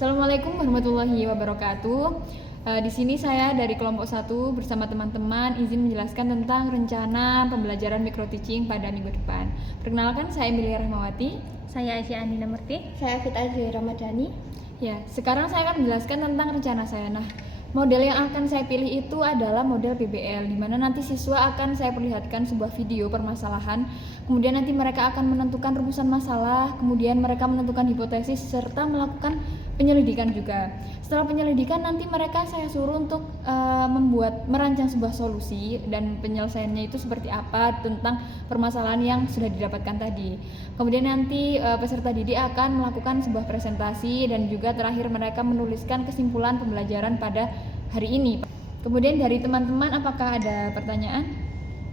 Assalamualaikum warahmatullahi wabarakatuh. Di sini saya dari kelompok 1 bersama teman-teman izin menjelaskan tentang rencana pembelajaran micro teaching pada minggu depan. Perkenalkan, saya Emilia Rahmawati. Saya Aisyah Andina Murti. Saya Fitah Zahira Ramadhani. Ya, sekarang saya akan menjelaskan tentang rencana saya. Nah, model yang akan saya pilih itu adalah model PBL, di mana nanti siswa akan saya perlihatkan sebuah video permasalahan, kemudian nanti mereka akan menentukan rumusan masalah, kemudian mereka menentukan hipotesis, serta melakukan penyelidikan juga. Setelah penyelidikan nanti mereka saya suruh untuk merancang sebuah solusi dan penyelesaiannya itu seperti apa tentang permasalahan yang sudah didapatkan tadi. Kemudian nanti peserta didik akan melakukan sebuah presentasi dan juga terakhir mereka menuliskan kesimpulan pembelajaran pada hari ini. Kemudian dari teman-teman apakah ada pertanyaan?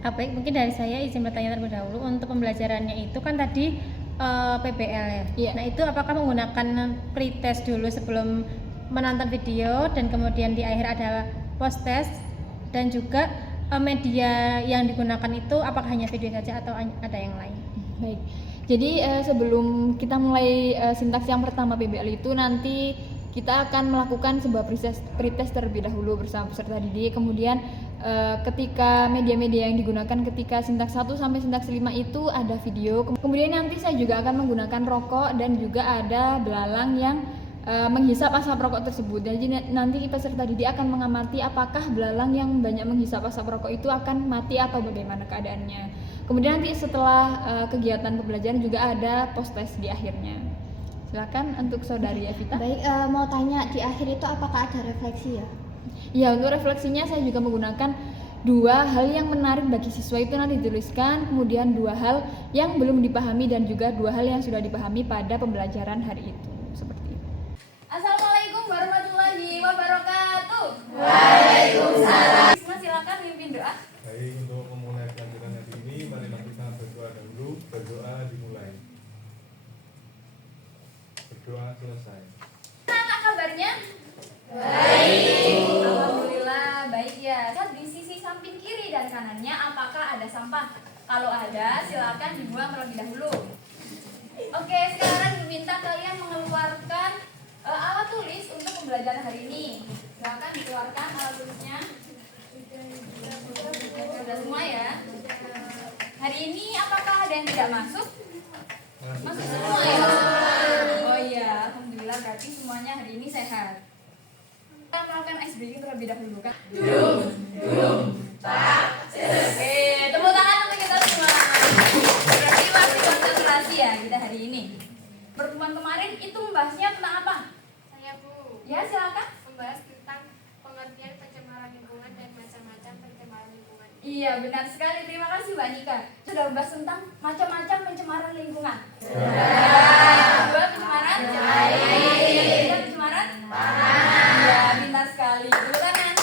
Baik, mungkin dari saya izin bertanya terlebih dahulu. Untuk pembelajarannya itu kan tadi PBL ya. Iya. Nah, itu apakah menggunakan pretest dulu sebelum menonton video dan kemudian di akhir ada post test, dan juga media yang digunakan itu apakah hanya video saja atau ada yang lain? Baik. Jadi sebelum kita mulai sintaks yang pertama PBL itu nanti kita akan melakukan sebuah pretest terlebih dahulu bersama peserta didik. Kemudian ketika media-media yang digunakan ketika sintaks 1 sampai sintaks 5 itu ada video. Kemudian nanti saya juga akan menggunakan rokok dan juga ada belalang yang menghisap asap rokok tersebut. Jadi nanti peserta didik akan mengamati apakah belalang yang banyak menghisap asap rokok itu akan mati atau bagaimana keadaannya. Kemudian nanti setelah kegiatan pembelajaran juga ada post test di akhirnya. Silakan untuk saudari Evita. Baik, mau tanya di akhir itu apakah ada refleksi ya? Ya, untuk refleksinya saya juga menggunakan 2 hal yang menarik bagi siswa itu nanti dituliskan, kemudian 2 hal yang belum dipahami dan juga 2 hal yang sudah dipahami pada pembelajaran hari itu. Seperti itu. Assalamualaikum warahmatullahi wabarakatuh. Waalaikumsalam. Silakan mimpin doa. Baik, untuk memulai pelajaran hari ini, marilah kita berdoa dahulu. Berdoa dimulai. Berdoa selesai. Apa kabarnya? Baik. Alhamdulillah, baik ya. Lihat di sisi samping kiri dan kanannya apakah ada sampah? Kalau ada, silakan dibuang terlebih dahulu. Oke, sekarang diminta kalian mengeluarkan alat tulis untuk pembelajaran hari ini. Silakan dikeluarkan alat tulisnya. Sudah semua ya. Hari ini apakah ada yang tidak masuk? Masuk semua ya? Oh iya, alhamdulillah berarti semuanya hari ini sehat. Kita melakukan ice breaking terlebih dahulu kan? Oke, tepuk tangan untuk kita semua. Berarti masih konsentrasi ya kita hari ini. Pertemuan kemarin itu membahasnya tentang apa? Saya Bu, Ya silakan. membahas tentang pengertian pencemaran lingkungan dan macam-macam pencemaran lingkungan. Iya benar sekali, terima kasih Mbak Nika. Sudah membahas tentang macam-macam pencemaran lingkungan. Dua pencemaran? Tiga pencemaran? Iya, pintar sekali. Dulu kanan.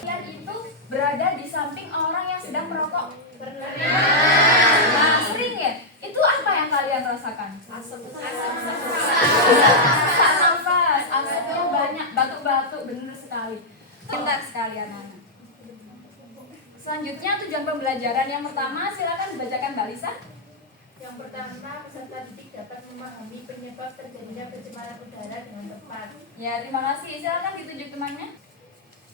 Kalian itu berada di samping orang yang sedang merokok. Nah, sering ya? Itu apa yang kalian rasakan? Asap nafas, asapnya banyak, batuk-batuk, benar sekali. Pintar sekali anak-anak. Selanjutnya tujuan pembelajaran yang pertama, silakan dibacakan Mbak Lisa. Yang pertama, peserta didik dapat memahami penyebab terjadinya pencemaran udara dengan tepat. Ya, terima kasih. Silakan ditunjuk temannya.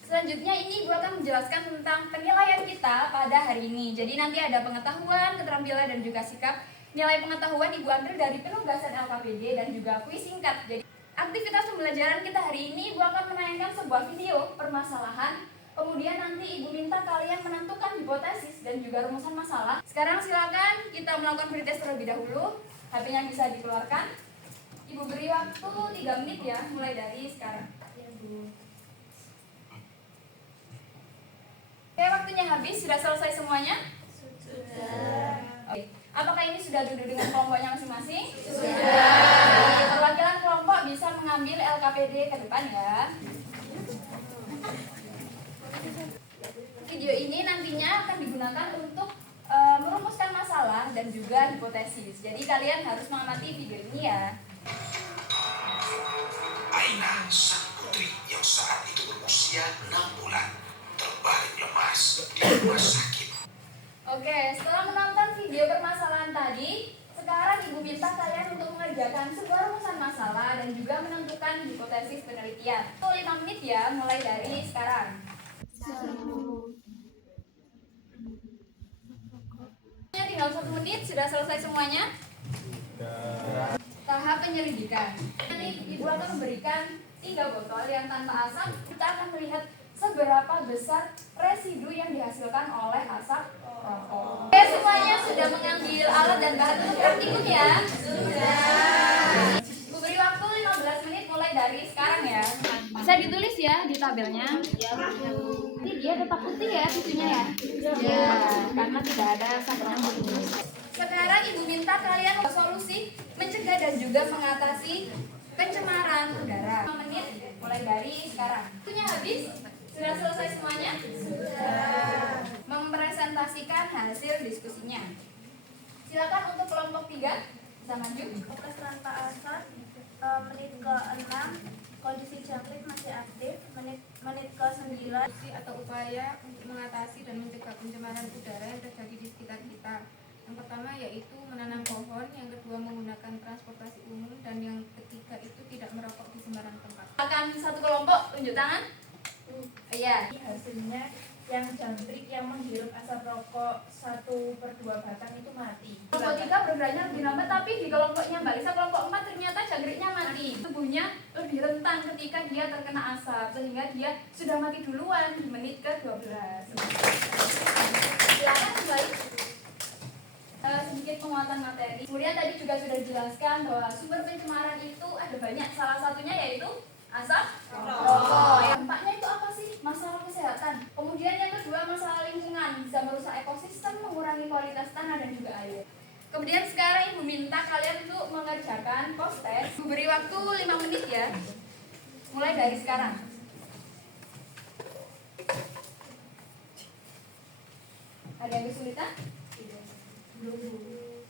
Selanjutnya ini Ibu akan menjelaskan tentang penilaian kita pada hari ini. Jadi nanti ada pengetahuan, keterampilan, dan juga sikap. Nilai pengetahuan Ibu ambil dari penugasan LKPD dan juga kuis singkat. Jadi aktivitas pembelajaran kita hari ini Ibu akan menayangkan sebuah video permasalahan. Kemudian nanti Ibu minta kalian menentukan hipotesis dan juga rumusan masalah. Sekarang silakan kita melakukan pretest terlebih dahulu. HP-nya bisa dikeluarkan. Ibu beri waktu 3 menit ya, mulai dari sekarang. Ya, Bu. Oke, waktunya habis. Sudah selesai semuanya? Sudah. Oke. Apakah ini sudah duduk dengan kelompoknya masing-masing? Sudah. Perwakilan kelompok bisa mengambil LKPD ke depan ya. Video ini nantinya akan digunakan untuk merumuskan masalah dan juga hipotesis. Jadi kalian harus mengamati video ini ya. Aina, sang putri yang saat itu berusia 6 bulan, terbalik lemas di rumah sakit. Oke, setelah menonton video permasalahan tadi, sekarang Ibu minta kalian untuk mengerjakan sebuah rumusan masalah dan dan juga menentukan hipotesis penelitian. 5 menit ya, mulai dari sekarang. Tinggal 1 menit, sudah selesai semuanya? Tahap penyelidikan. Nanti Ibu akan memberikan 3 botol yang tanpa asap. Kita akan melihat seberapa besar residu yang dihasilkan oleh asap rokok. Oke, semuanya sudah mengambil alat dan bahan untuk praktikum ya? Sudah. Ibu beri waktu 15 menit mulai dari sekarang ya. Bisa ditulis ya di tabelnya. Ini dia tetap putih ya tisunya ya? Ya, karena tidak ada sabunnya putih. Sekarang Ibu minta kalian solusi mencegah dan juga mengatasi pencemaran udara. 5 menit mulai dari sekarang. Waktunya habis? Sudah selesai semuanya? Sudah. Mempresentasikan hasil diskusinya. Silakan untuk kelompok 3 bisa maju. Fokus tanpa asap, menit ke-6, kondisi jangkrik masih aktif, menit ke-9, atau upaya untuk mengatasi dan mencegah pencemaran udara yang terjadi di sekitar kita. Yang pertama yaitu menanam pohon, yang kedua menggunakan transportasi umum, dan yang ketiga itu tidak merokok di sembarang tempat. Akan satu kelompok tunjuk tangan. Iya. Hasilnya yang jangkrik yang menghirup asap rokok 1/2 batang itu mati. Kelompok 3 bergeraknya lebih lambat, tapi di kelompoknya Mbak Lisa kelompok 4 ternyata jangkriknya mati. Tubuhnya lebih rentan ketika dia terkena asap, sehingga dia sudah mati duluan di menit ke-12. Silakan kembali. Sedikit penguatan materi. Kemudian tadi juga sudah dijelaskan bahwa sumber pencemaran itu ada banyak. Salah satunya yaitu asap rokok. Dampaknya itu apa sih? Masalah kesehatan. Kemudian yang kedua masalah lingkungan, bisa merusak ekosistem, mengurangi kualitas tanah dan juga air. Kemudian sekarang Ibu minta kalian untuk mengerjakan post-test. Ibu beri waktu 5 menit ya. Mulai dari sekarang. Ada yang kesulitan?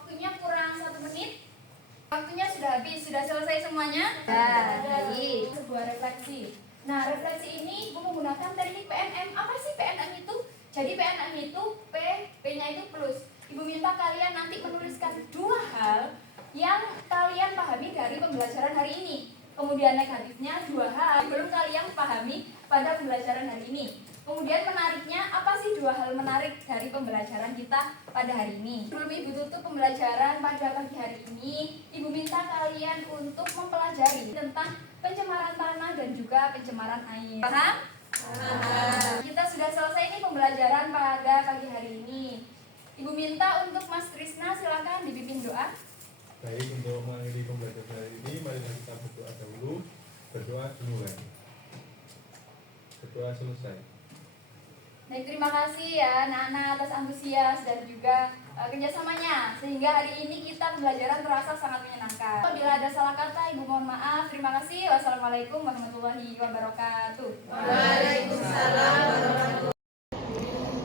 Waktunya kurang 1 menit. Waktunya sudah habis, sudah selesai semuanya? Baik. Sebuah refleksi. Nah, refleksi ini Ibu menggunakan teknik PNM. Apa sih PNM itu? Jadi PNM itu P-nya itu plus. Ibu minta kalian nanti menuliskan 2 hal yang kalian pahami dari pembelajaran hari ini. Kemudian negatifnya 2 hal yang belum kalian pahami pada pembelajaran hari ini. Kemudian menariknya, apa sih 2 hal menarik dari pembelajaran kita pada hari ini? Sebelum Ibu tutup pembelajaran pada pagi hari ini, Ibu minta kalian untuk mempelajari tentang pencemaran tanah dan juga pencemaran air. Paham? Kita sudah selesai nih pembelajaran pada pagi hari ini. Ibu minta untuk Mas Trisna silakan dipimpin doa. Baik, untuk mengakhiri pembelajaran hari ini, mari kita berdoa dahulu. Berdoa dimulai. Berdoa selesai. Baik, terima kasih ya anak-anak atas antusias dan juga kerjasamanya, sehingga hari ini kita pembelajaran terasa sangat menyenangkan. Apabila ada salah kata, Ibu mohon maaf. Terima kasih. Wassalamualaikum warahmatullahi wabarakatuh. Waalaikumsalam.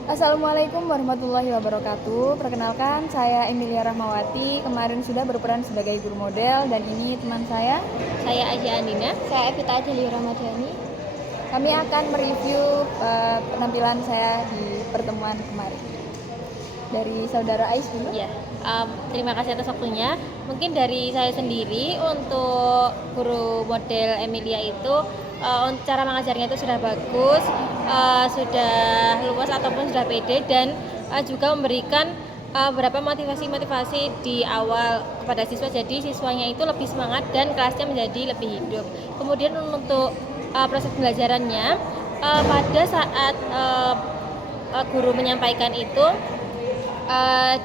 Assalamualaikum warahmatullahi wabarakatuh. Perkenalkan, saya Emilia Rahmawati. Kemarin sudah berperan sebagai guru model, dan ini teman saya Aji Andina. Saya Evita Adeli Ramadhani. Kami akan mereview penampilan saya di pertemuan kemarin. Dari saudara Ais dulu. Ya, terima kasih atas waktunya. Mungkin dari saya sendiri untuk guru model Emilia itu cara mengajarnya itu sudah bagus, sudah luas ataupun sudah pede, dan juga memberikan beberapa motivasi-motivasi di awal kepada siswa. Jadi siswanya itu lebih semangat dan kelasnya menjadi lebih hidup. Kemudian untuk proses pembelajarannya, pada saat guru menyampaikan itu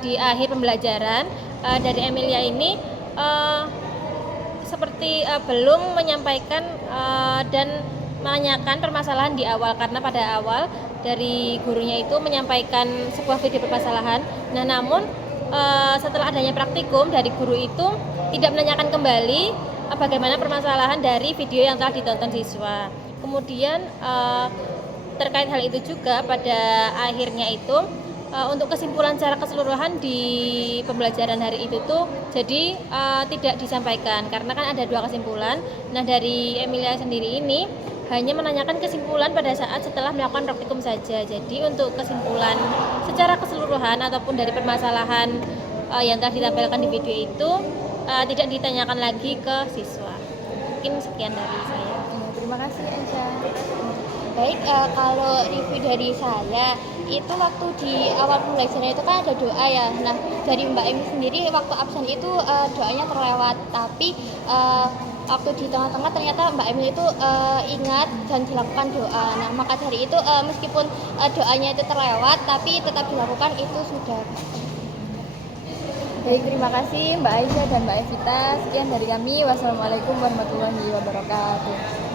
di akhir pembelajaran dari Emilia ini seperti belum menyampaikan dan menanyakan permasalahan di awal, karena pada awal dari gurunya itu menyampaikan sebuah video permasalahan. Nah, namun setelah adanya praktikum dari guru itu tidak menanyakan kembali bagaimana permasalahan dari video yang telah ditonton siswa. Kemudian terkait hal itu juga pada akhirnya itu untuk kesimpulan secara keseluruhan di pembelajaran hari itu tuh jadi tidak disampaikan, karena kan ada 2 kesimpulan. Nah, dari Emilia sendiri ini hanya menanyakan kesimpulan pada saat setelah melakukan praktikum saja. Jadi untuk kesimpulan secara keseluruhan ataupun dari permasalahan yang telah ditampilkan di video itu tidak ditanyakan lagi ke siswa. Mungkin sekian dari saya. Ya, terima kasih Aisyah. Baik, kalau review dari saya itu waktu di awal pembelajaran itu kan ada doa ya. Nah, dari Mbak Emi sendiri waktu absen itu doanya terlewat, tapi waktu di tengah-tengah ternyata Mbak Emi itu ingat dan dilakukan doa. Nah, maka dari itu meskipun doanya itu terlewat, tapi tetap dilakukan itu sudah. Baik, terima kasih Mbak Aisyah dan Mbak Evita. Sekian dari kami. Wassalamualaikum warahmatullahi wabarakatuh.